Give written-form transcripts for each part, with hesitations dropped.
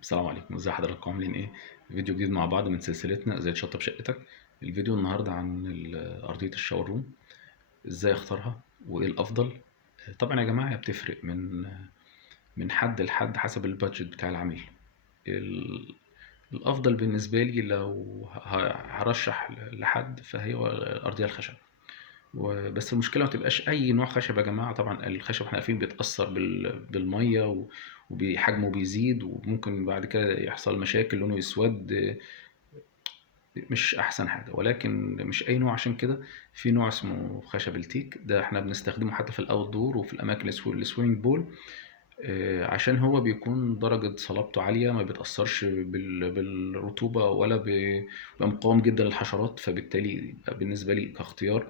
السلام عليكم، ازي حضراتكم عاملين ايه؟ فيديو جديد مع بعض من سلسلتنا ازاي تشطب شقتك. الفيديو النهارده عن ارضية الشاور روم، ازاي اختارها وايه الافضل. طبعا يا جماعة هي بتفرق من حد لحد حسب البادجت بتاع العميل. ال- الافضل بالنسبة لي لو هرشح لحد فهي الارضية الخشب. بس المشكلة ما تبقاش أي نوع خشب يا جماعة. طبعا الخشب احنا عارفين بيتأثر بالمية وحجمه بيزيد وممكن بعد كده يحصل مشاكل لونه يسود. مش أحسن حاجة، ولكن مش أي نوع. عشان كده في نوع اسمه خشب التيك، ده احنا بنستخدمه حتى في الأوت دور وفي الأماكن السويمنج بول. عشان هو بيكون درجة صلابته عالية، ما بيتأثرش بالرطوبة ولا بيبقى مقاوم جدا للحشرات، فبالتالي يبقى بالنسبة لي كاختيار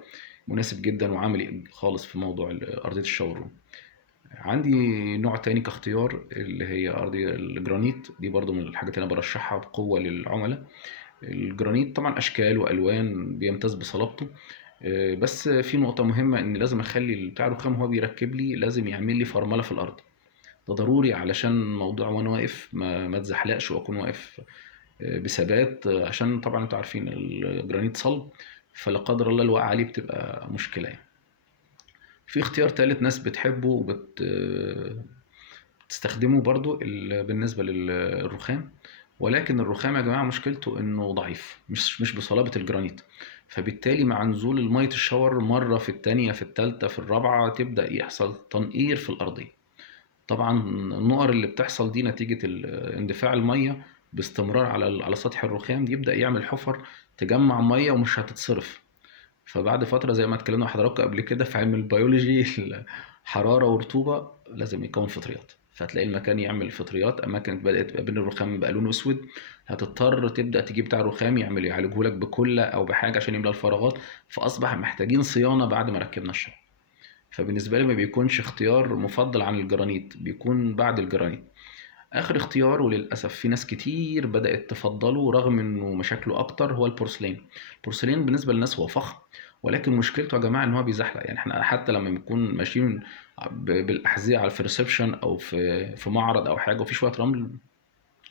مناسب جدا وعملي خالص في موضوع أرضية الشاور روم. عندي نوع تاني كاختيار اللي هي أرضية الجرانيت، دي برضو من الحاجات اللي أنا برشحها بقوة للعملاء. الجرانيت طبعا أشكال وألوان بيمتاز بصلابته. بس في نقطة مهمة إن لازم أخلي بتاع الرخام هو بيركب لي لازم يعمل لي فرملة في الأرض. ده ضروري علشان موضوع وانا واقف ما اتزحلقش واكون واقف بثبات. عشان طبعا انتوا عارفين الجرانيت صلب، فلا قدر الله الوقعة عليه بتبقى مشكلة يعني. في اختيار تالت ناس بتحبه بتستخدمه برضو بالنسبة للرخام. ولكن الرخام يا جماعة مشكلته انه ضعيف، مش بصلابة الجرانيت. فبالتالي مع نزول المية الشاور مرة في التانية في التالتة في الرابعة تبدأ يحصل تنقير في الأرضية. طبعا النقر اللي بتحصل دي نتيجة اندفاع المية باستمرار على سطح الرخام، يبدأ يعمل حفر تجمع مية ومش هتتصرف. فبعد فترة زي ما اتكلمنا مع حضراتكم قبل كده في علم البيولوجي حرارة ورطوبة لازم يكون فطريات، فهتلاقي المكان يعمل فطريات. أماكن بدأت تبقى بين الرخام بقى لونه أسود، هتضطر تبدأ تجيب بتاع الرخام يعالجه لك بكلة أو بحاجة عشان يملى الفراغات. فأصبح محتاجين صيانة بعد ما ركبنا الشبكة. فبالنسبة لي ما بيكونش اختيار مفضل عن الجرانيت، بيكون بعد الجرانيت آخر اختيار. وللأسف في ناس كتير بدأت تفضله رغم إنه مشاكله أكتر، هو البورسلين. البورسلين بالنسبة للناس هو فخم، ولكن مشكلته يا جماعة إن هو بيزحلق. يعني إحنا حتى لما بنكون ماشيين بالأحذية على في ريسبشن أو في معرض أو حاجة وفي شوية رمل،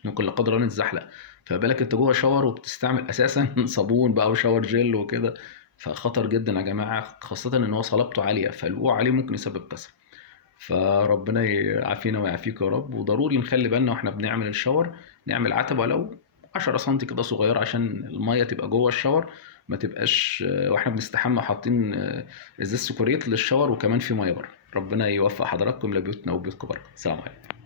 ممكن لا قدر الله نتزحلق. فما بالك انت جوه شاور وبتستعمل اساسا صابون بقى وشاور جل وكده. فخطر جدا يا جماعه، خاصه ان هو صلابته عاليه، فالوقوع عليه ممكن يسبب كسر. فربنا يعافينا ويعافيك يا رب. وضروري نخلي بالنا واحنا بنعمل الشاور، نعمل عتبه ولو 10 سم كده صغيره عشان الميه تبقى جوه الشاور، ما تبقاش واحنا بنستحمى حاطين ازاز سكريت للشاور وكمان في ميه بره. ربنا يوفق حضراتكم لبيوتنا وبيوتكم بره. السلام عليكم.